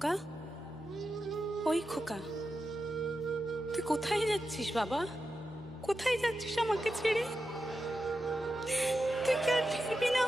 খোকা, ওই খোকা, তুই কোথায় যাচ্ছিস বাবা? কোথায় যাচ্ছিস আমাকে ছেড়ে? তুই কি আর ফিরবি না?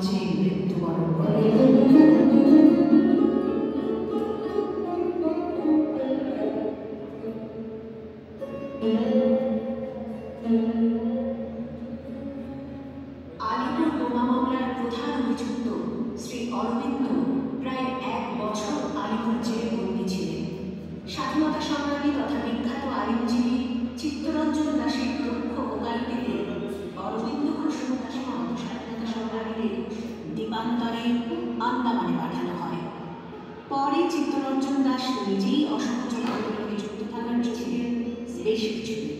মঞ্চে মৃত্যুবরণ করেন। আলিপুর বোমা মামলার প্রধান অভিযুক্ত শ্রী অরবিন্দ প্রায় 1 বছর আলিপুর জেলে বন্দী ছিলেন। স্বাধীনতা সংগ্রামী তথা বিখ্যাত আইনজীবী চিত্তরঞ্জন দাসের প্রখ্য ওকালতিতে অরবিন্দ ঘোষ স্বাধীনতা সংগ্রামীদের দ্বীপান্তরে আন্দামানে পাঠানো হয়। পরে চিত্তরঞ্জন দাস নিজেই অসহযোগ আন্দোলনে যুক্ত থাকার ছিলেন বেশ কিছুদিন।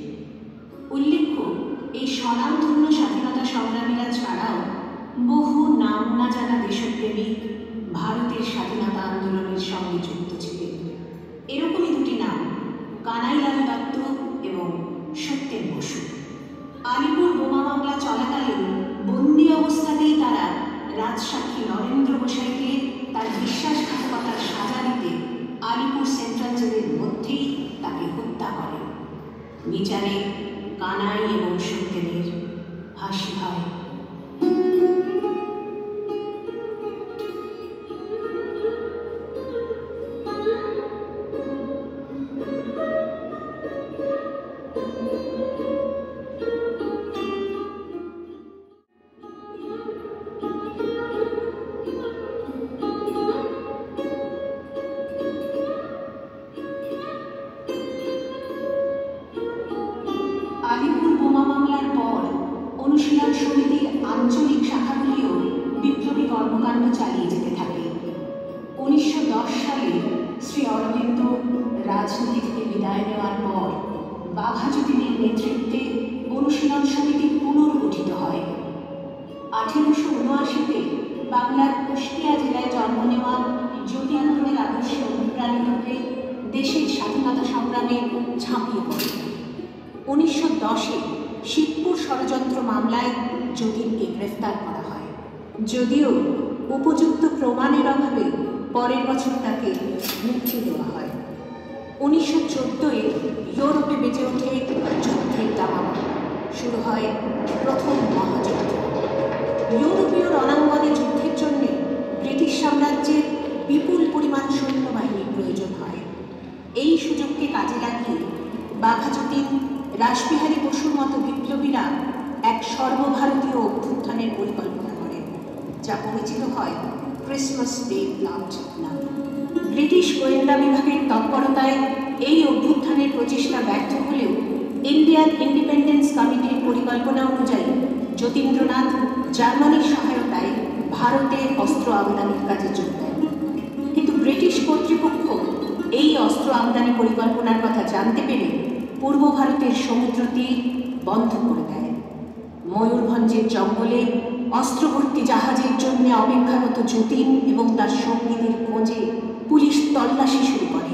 উল্লেখ্য, এই স্বনামধন্য স্বাধীনতা সংগ্রামীরা ছাড়াও বহু নাম না জানা দেশপ্রেমিক ভারতের স্বাধীনতা আন্দোলনের সঙ্গে যুক্ত ছিলেন। এরকমই দুটি নাম কানাইলাল দত্ত এবং সত্যেন বসু। আলিপুর বোমা মামলা চলাকালীন বন্দি অবস্থাতেই তারা রাজসাক্ষী নরেন্দ্র গোসাইকে তার বিশ্বাসঘাতকতার সাজা দিতে আলিপুর সেন্ট্রাল জেলের মধ্যেই তাকে হত্যা করেন। বিচারে কানাই এবং সত্যেনের ফাঁসি হয়। আলিপুর বোমা মামলার পর অনুশীলন সমিতির আঞ্চলিক শাখাগুলিও বিপ্লবী কর্মকাণ্ড চালিয়ে যেতে থাকে। 1910 সালে শ্রী অরবিন্দ রাজনীতি থেকে বিদায় নেওয়ার পর বাঘা যতীনের নেতৃত্বে অনুশীলন সমিতি পুনর্গঠিত হয়। 1879-তে বাংলার কুষ্টিয়া জেলায় জন্ম নেওয়া যতীন্দ্রের আদর্শে অনুপ্রাণিত হয়ে দেশের স্বাধীনতা সংগ্রামে ঝাঁপিয়ে পড়ে। 1910-এ শিবপুর ষড়যন্ত্র মামলায় যতীনকে গ্রেফতার করা হয়। যদিও উপযুক্ত প্রমাণের অভাবে পরের বছর তাকে মুক্তি দেওয়া হয়। 1914-এ ইউরোপে বেজে ওঠে যুদ্ধের দামামা। শুরু হয় প্রথম মহাযুদ্ধ। ইউরোপীয় রণাঙ্গনে যুদ্ধের জন্য ব্রিটিশ সাম্রাজ্যের বিপুল পরিমাণ সৈন্যবাহিনীর প্রয়োজন হয়। এই সুযোগকে কাজে লাগিয়ে বাঘা যতীন, রাসবিহারী বসুর মতো বিপ্লবীরা এক সর্বভারতীয় অভ্যুত্থানের পরিকল্পনা করেন, যা পরিচিত হয় ক্রিসমাস ডে প্লট নামে। ব্রিটিশ গোয়েন্দা বিভাগের তৎপরতায় এই অভ্যুত্থানের প্রচেষ্টা ব্যর্থ হলেও ইন্ডিয়ান ইন্ডিপেন্ডেন্স কমিটির পরিকল্পনা অনুযায়ী যতীন্দ্রনাথ জার্মানির সহায়তায় ভারতে অস্ত্র আমদানির কাজে যোগ দেন। কিন্তু ব্রিটিশ কর্তৃপক্ষ এই অস্ত্র আমদানি পরিকল্পনার কথা জানতে পেরে পূর্ব ভারতের সমুদ্র তীর বন্ধ করে দেয়। ময়ূরভঞ্জের জঙ্গলে অস্ত্রভর্তি জাহাজের জন্য অপেক্ষারত যতীন এবং তার সঙ্গীদের খোঁজে পুলিশ তল্লাশি শুরু করে।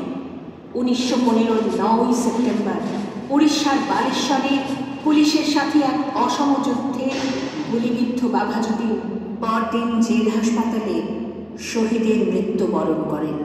1915-র 9 সেপ্টেম্বর উড়িষ্যার বালেশ্বরে পুলিশের সাথে এক অসম যুদ্ধে গুলিবিদ্ধ বাঘা যতীন পরদিন জেল হাসপাতালে শহীদের মৃত্যুবরণ করেন।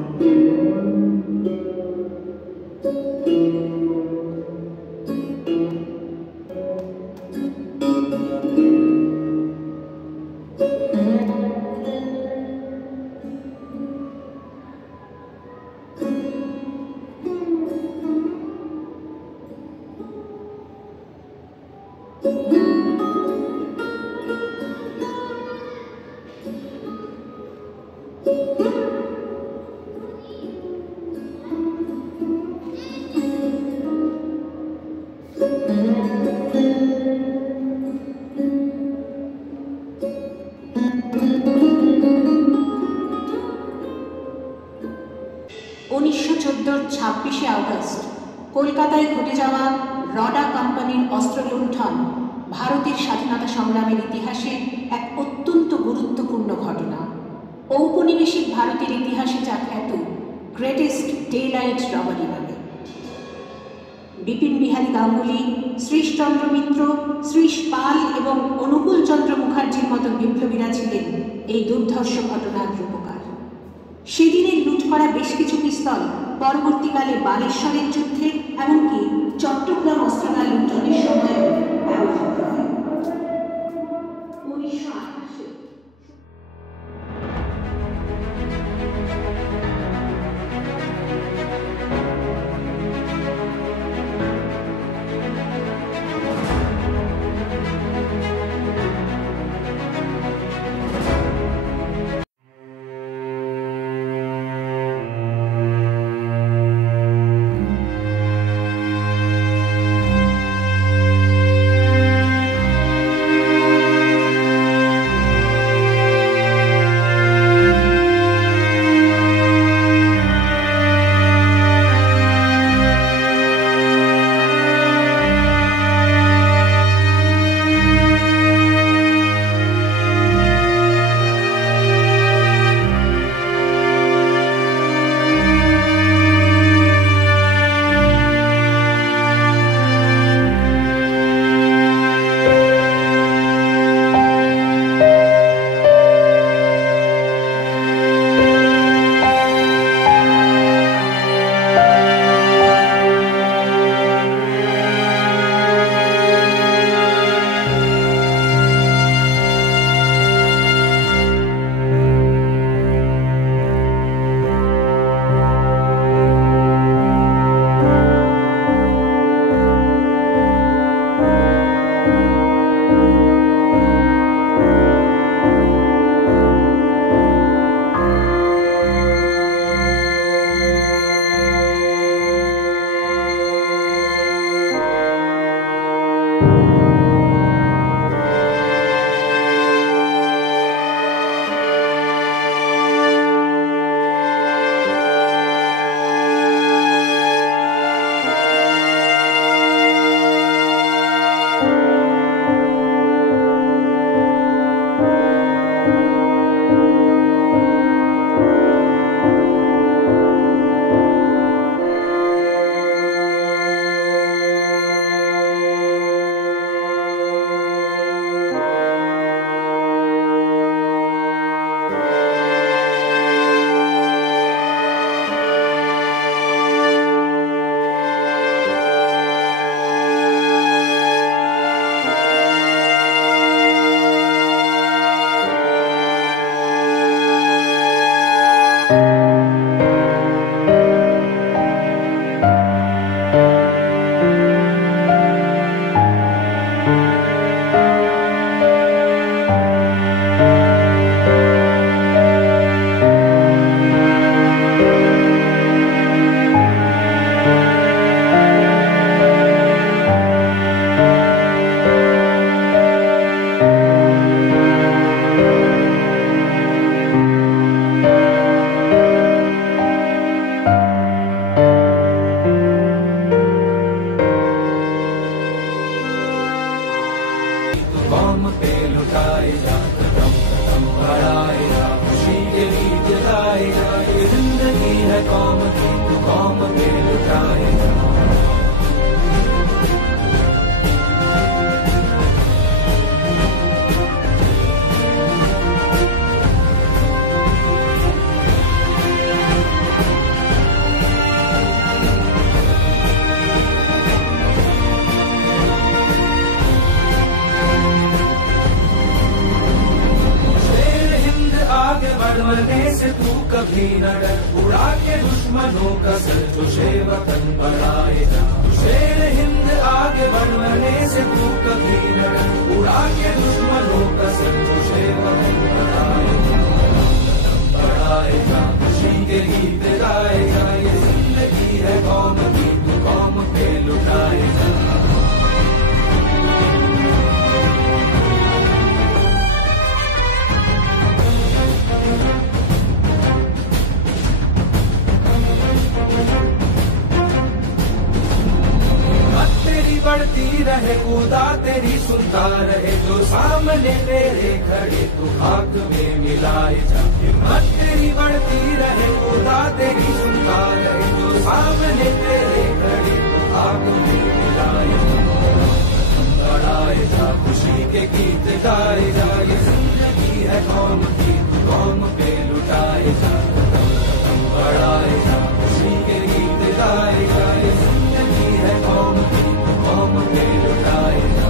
কলকাতায় ঘটে যাওয়া রডা কোম্পানির অস্ত্র লুণ্ঠন ভারতের স্বাধীনতা সংগ্রামের ইতিহাসে এক অত্যন্ত গুরুত্বপূর্ণ ঘটনা। ঔপনিবেশিক ভারতের ইতিহাসে যা খ্যাত গ্রেটেস্ট ডে লাইট রবারি নামে। বিপিন বিহারী গাঙ্গুলি, শ্রীশচন্দ্র মিত্র, শ্রীশ পাল এবং অনুকূল চন্দ্র মুখার্জির মতো বিপ্লবীরা ছিলেন এই দুর্ধর্ষ ঘটনার রূপকার। সেদিনের লুট করা বেশ কিছু পিস্তল পরবর্তীকালে বালেশ্বরের যুদ্ধে এমনকি চট্টগ্রাম অস্ত্রাগার লুণ্ঠনের সময় ব্যবহৃত হয়। 1928 कौम पे लुटाएगा, कदम कदम बढ़ाएगा, खुशी के गीत गाएगा। ये जिंदगी है कौम की, तो कौम पे लुटाएगा। बढ़ने से तू कभी न डर, उड़ा के दुश्मनों का सर तुझे वतन बढ़ाएगा। शेर हिंद आगे बढ़ने से तू कभी न डर, उड़ा के दुश्मनों का सर तुझे वतन बढ़ाएगा। बढ़ाएगा, खुशी के गीत गाएगा। ये जिंदगी है कौम की, तू कौम पे लुटाएगा। बढ़ती रहे खुदा तेरी सुनता रहे, जो सामने तेरे खड़े तो खाक में मिलाए जा। हिम्मत तेरी बढ़ती रहे खुदा तेरी सुनता रहे, जो सामने तेरे खड़े तो खाक में मिलाए जा। बढ़ाए जा, खुशी के गीत गाए जा। ये जिंदगी है कौम की, कौम पे लुटाए जा। बढ़ाए जा, खुशी के गीत गाए जा। ये जिंदगी है कौम की, कौम पे लुटाएगा।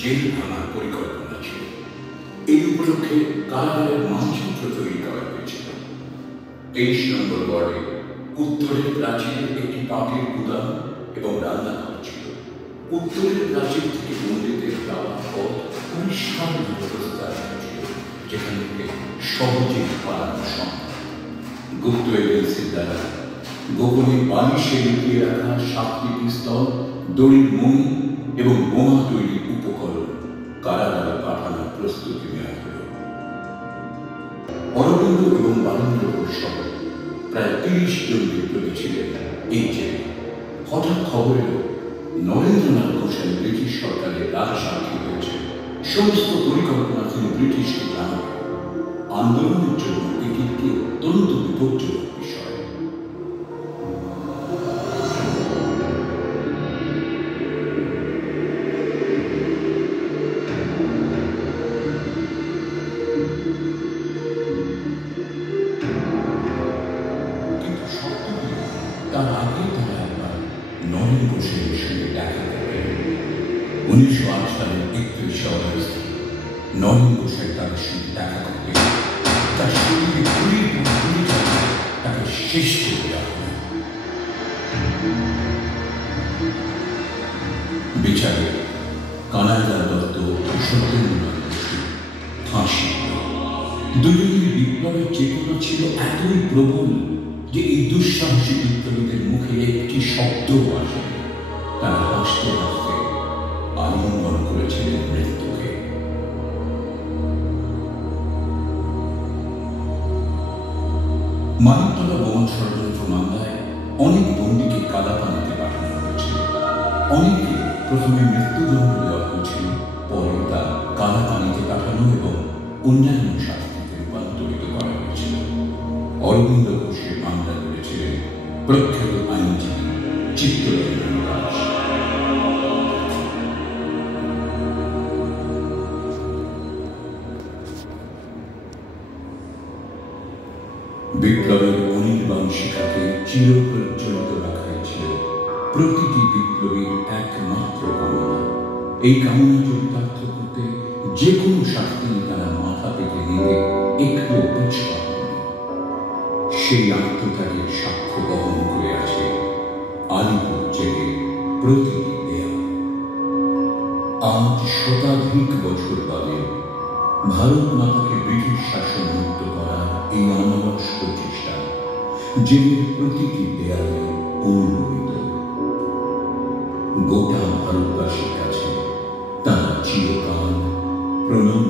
জেল ভাঙার পরিকল্পনা ছিল। এই উপলক্ষে কারাগারের মানচিত্র তৈরি করা হয়েছিল। 23 নম্বর ওয়ার্ডে উত্তরের প্রাচীরে একটি পাটের গুদাম এবং রান্নাঘর ছিল। উত্তরের প্রাচীর থেকে মন্দিরের যাওয়ার পথ পরিষ্কার ব্যবস্থা ছিল, যেখান থেকে সহজে পালানো সম্ভব। গুপ্ত এজেন্সির দ্বারা গোপনে বালিশে লুকিয়ে রাখা 7টি পিস্তল, দড়ির মই এবং বোমা তৈরির উপকরণ কারাগারে পাঠানোর প্রস্তুতি নেওয়া হল। অরবিন্দ এবং বালেন্দ্র ঘোষ সহ প্রায় 30 জন বিপ্লবী ছিলেন এই জেলে। হঠাৎ খবর এল নরেন্দ্রনাথ ঘোষাল ব্রিটিশ সরকারের রাজসাক্ষী হয়েছে। সমস্ত পরিকল্পনা তিনি ব্রিটিশকে জানাবেন। আন্দোলনের জন্য এটি একটি অত্যন্ত বিপজ্জনক বিষয়। কিন্তু শর্ত হল তার আগে তারা একবার নরেন ঘোষের সঙ্গে দেখা করবেন। 1908 সালের 31শে অগস্ট নরেন ঘোষের তাদের সঙ্গে দেখা করতে তার শরীরে গুলির পর গুলি চালিয়ে তাকে শেষ করে দেওয়া হয়। বিচারে কানাইলাল দত্ত ও সত্যেন্দ্রনাথ বসু ফাঁসি। দুজনের বিপ্লবের চেতনা ছিল এতই প্রবল যে এই দুঃসাহসী বিপ্লবীদের মুখে একটি শব্দ আসে। তারা হাসতে হাসতে আলিঙ্গন করেছিলেন মৃত্যুকে। মানিকতলা বোমা ষড়যন্ত্র মামলায় অনেক বন্দীকে কালাপানিতে পাঠানো হয়েছিল। অনেকে প্রথমে মৃত্যুদণ্ড দেওয়া হয়েছিল, পরে তা কালাপানিতে পাঠানো এবং অন্যান্য শাস্তিতে রূপান্তরিত করা হয়েছিল। অরবিন্দ ঘোষের মামলা করেছিলেন প্রখ্যাত আইনজীবী চিত্তরঞ্জন দাস। বিপ্লবের অনির্বাণ শিখাকে চিরপ্রজ্বলিত রাখাই ছিল প্রতিটি বিপ্লবীর একমাত্র কামনা। এই কামনা চরিতার্থ করতে যে কোনো শাস্তি তারা মাথা পেতে নিতে একটু পিছপা হয়নি। সেই আত্মত্যাগের সাক্ষ্য বহন করে আছে আলিপুর জেলের প্রতিটি দেয়াল। আজ শতাধিক বছর বাদে ভারত মাতাকে ব্রিটিশ শাসন মুক্ত করার এই অনবস্ত চেষ্টা জেলের প্রতিটি দেয়ালে অনুমিত। গোটা ভারতবাসীর কাছে তারা চিরকাল প্রণব